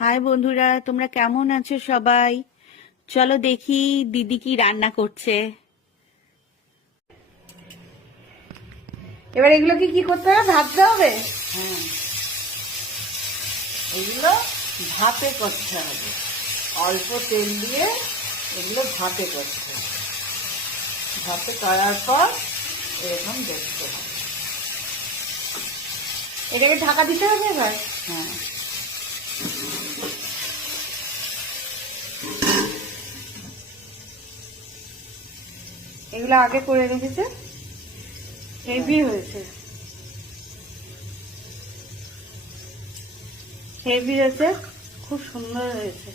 High বন্ধুরা, তোমরা কেমন আছো সবাই? চলো দেখি দিদি কি রান্না করছে। এবার এগুলোকে কি করতে হবে? ভাজতে হবে। হ্যাঁ, এগুলো ভাপে করতে হবে। অল্প তেল দিয়ে এগুলো ভাপে করতে হবে। ভাপে করার পর এরকম দেখতে হবে। এটাকে ঢাকা দিতে হবে এবার। হ্যাঁ, এগুলো আগে করে রেখেছে, হেভি হয়েছে, হেভি হয়েছে, খুব সুন্দর হয়েছে।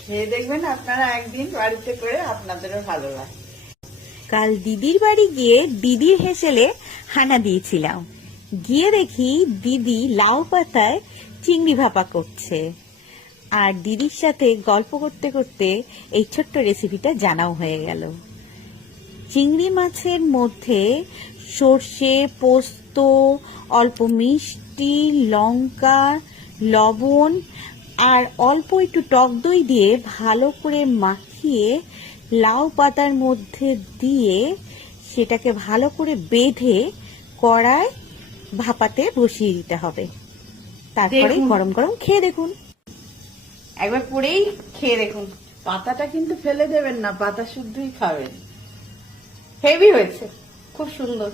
খেয়ে দেখবেন আপনারা একদিন বাড়িতে করে, আপনাদেরও ভালো লাগে। কাল দিদির বাড়ি গিয়ে দিদির হেসেলে হানা দিয়েছিলাম। গিয়ে দেখি দিদি লাউ পাতায় চিংড়ি ভাপা করছে। আর দিদির সাথে গল্প করতে করতে এই ছোট্ট রেসিপিটা জানাও হয়ে গেল। চিংড়ি মাছের মধ্যে সর্ষে, পোস্ত, অল্প মিষ্টি, লঙ্কা, লবণ আর অল্প একটু টক দই দিয়ে ভালো করে মাখিয়ে লাউ পাতার মধ্যে দিয়ে সেটাকে ভালো করে বেঁধে কড়ায় ভাপাতে বসিয়ে দিতে হবে। তারপরে দেখুন। গরম গরম খেয়ে দেখুন। একবার করেই খেয়ে দেখুন, পাতাটা কিন্তু ফেলে দেবেন না, পাতা শুদ্ধই খাবেন। হেভি হয়েছে, খুব সুন্দর।